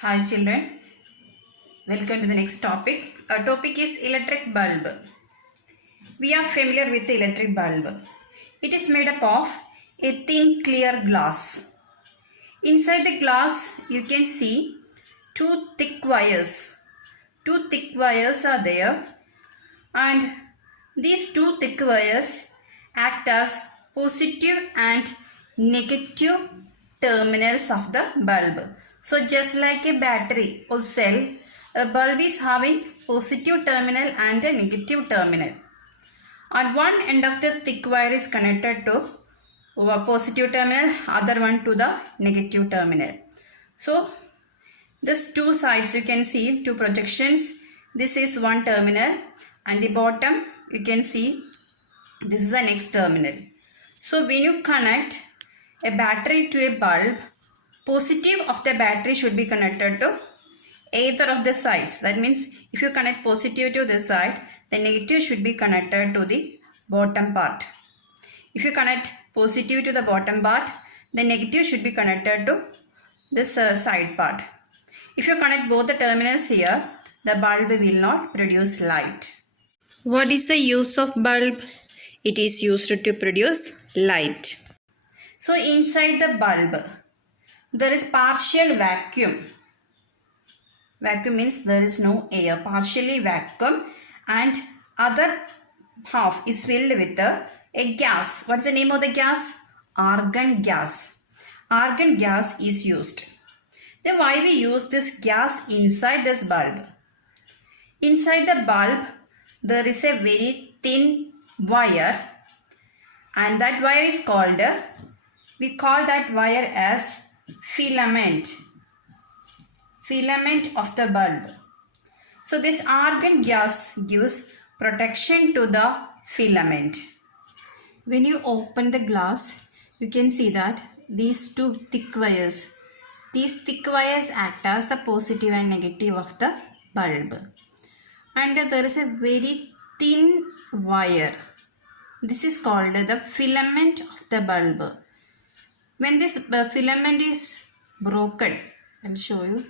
Hi children, welcome to the next topic. Our topic is electric bulb. We are familiar with the electric bulb. It is made up of a thin clear glass. Inside the glass you can see two thick wires. Two thick wires are there and these two thick wires act as positive and negative terminals of the bulb. So just like a battery or cell, a bulb is having positive terminal and a negative terminal. On one end of this thick wire is connected to a positive terminal, other one to the negative terminal. So this two sides you can see two projections. This is one terminal and the bottom you can see this is the next terminal. So when you connect a battery to a bulb, positive of the battery should be connected to either of the sides. That means if you connect positive to this side, the negative should be connected to the bottom part. If you connect positive to the bottom part, the negative should be connected to this side part. If you connect both the terminals here, the bulb will not produce light. What is the use of bulb? It is used to produce light. So inside the bulb, there is partial vacuum. Vacuum means there is no air. Partially vacuum and other half is filled with a gas. What's the name of the gas? Argon gas. Argon gas is used. Then why we use this gas inside this bulb? Inside the bulb, there is a very thin wire and that wire is called, we call that wire as filament. Filament of the bulb. So this argon gas gives protection to the filament. When you open the glass, you can see that these two thick wires, these thick wires act as the positive and negative of the bulb. And there is a very thin wire. This is called the filament of the bulb. When this filament is broken, I'll show you.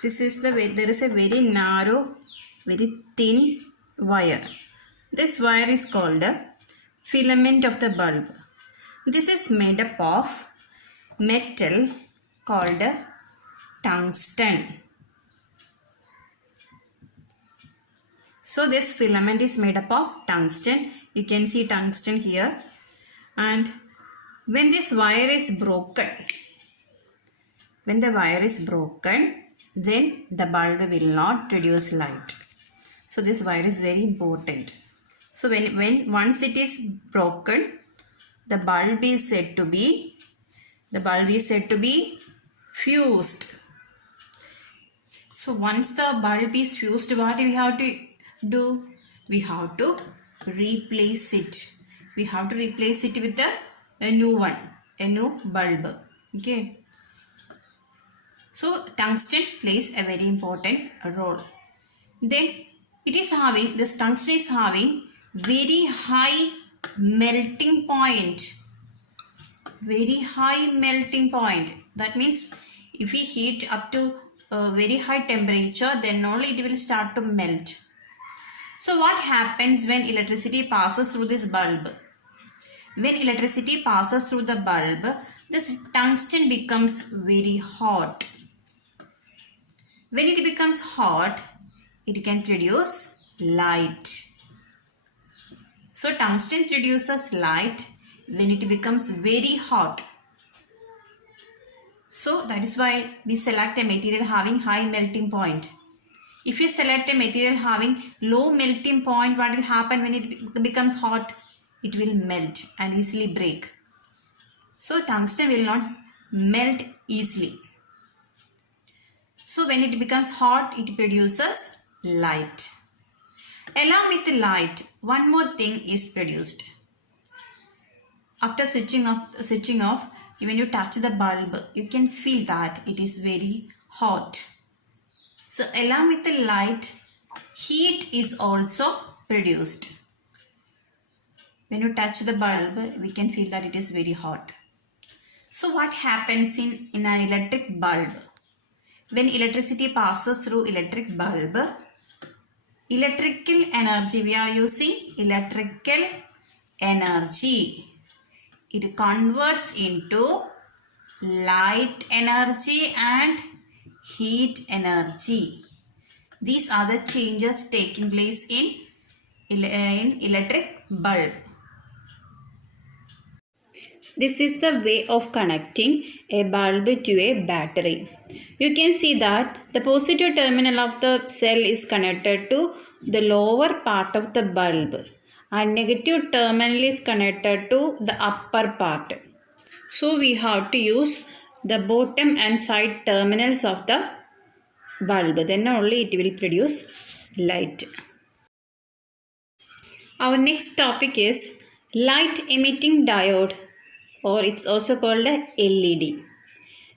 This is the way, there is a very narrow, very thin wire. This wire is called the filament of the bulb. This is made up of metal called tungsten. So this filament is made up of tungsten. You can see tungsten here. And when this wire is broken, then the bulb will not produce light. So this wire is very important. So when once it is broken, the bulb is said to be fused. So once the bulb is fused, what we have to do? We have to replace it. We have to replace it with a new one, a new bulb. Okay. So tungsten plays a very important role. Then this tungsten is having very high melting point. Very high melting point. That means if we heat up to a very high temperature, then only it will start to melt. So what happens when electricity passes through this bulb? When electricity passes through the bulb, this tungsten becomes very hot. When it becomes hot, it can produce light. So tungsten produces light when it becomes very hot. So that is why we select a material having high melting point. If you select a material having low melting point, what will happen when it becomes hot? It will melt and easily break. So tungsten will not melt easily. So when it becomes hot, it produces light. Along with the light, one more thing is produced. After switching off, when you touch the bulb, you can feel that it is very hot. So along with the light, heat is also produced. When you touch the bulb, we can feel that it is very hot. So what happens in an electric bulb? When electricity passes through electric bulb, electrical energy, we are using electrical energy. It converts into light energy and heat energy. These are the changes taking place in electric bulb. This is the way of connecting a bulb to a battery. You can see that the positive terminal of the cell is connected to the lower part of the bulb and negative terminal is connected to the upper part. So we have to use the bottom and side terminals of the bulb. Then only it will produce light. Our next topic is light emitting diode, or it's also called a LED.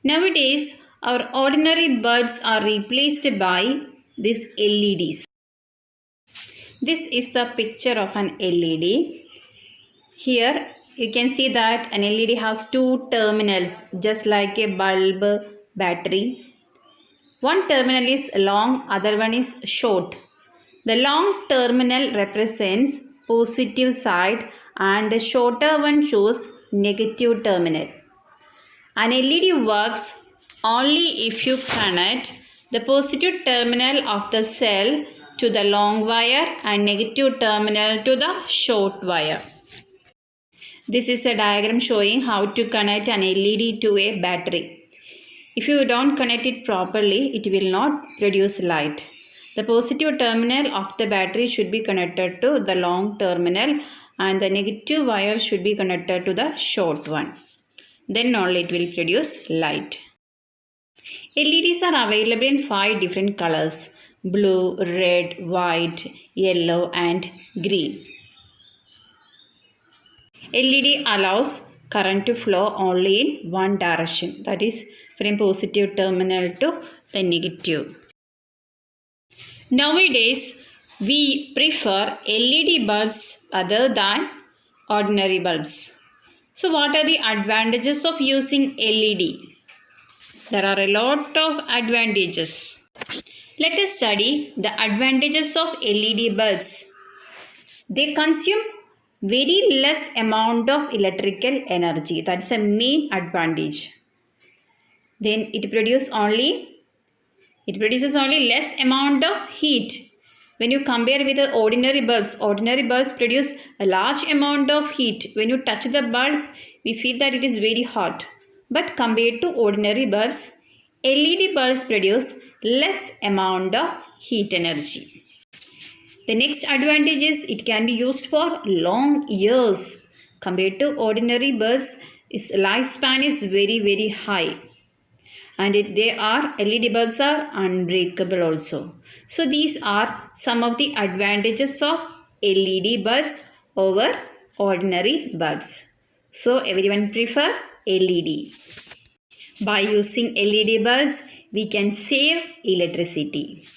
Nowadays, our ordinary bulbs are replaced by these LEDs. This is the picture of an LED. Here you can see that an LED has two terminals, just like a bulb battery. One terminal is long, other one is short. The long terminal represents positive side and the shorter one shows negative terminal. An LED works only if you connect the positive terminal of the cell to the long wire and negative terminal to the short wire. This is a diagram showing how to connect an LED to a battery. If you don't connect it properly, it will not produce light. The positive terminal of the battery should be connected to the long terminal and the negative wire should be connected to the short one. Then only it will produce light. LEDs are available in 5 different colors: blue, red, white, yellow and green. LED allows current to flow only in one direction, that is from positive terminal to the negative. Nowadays, we prefer LED bulbs other than ordinary bulbs. So what are the advantages of using LED? There are a lot of advantages. Let us study the advantages of LED bulbs. They consume very less amount of electrical energy. That's a main advantage. Then it produces only less amount of heat. When you compare with the ordinary bulbs produce a large amount of heat. When you touch the bulb, we feel that it is very hot. But compared to ordinary bulbs, LED bulbs produce less amount of heat energy. The next advantage is it can be used for long years. Compared to ordinary bulbs, its lifespan is very high. And LED bulbs are unbreakable also. So these are some of the advantages of LED bulbs over ordinary bulbs. So everyone prefer LED. By using LED bulbs, we can save electricity.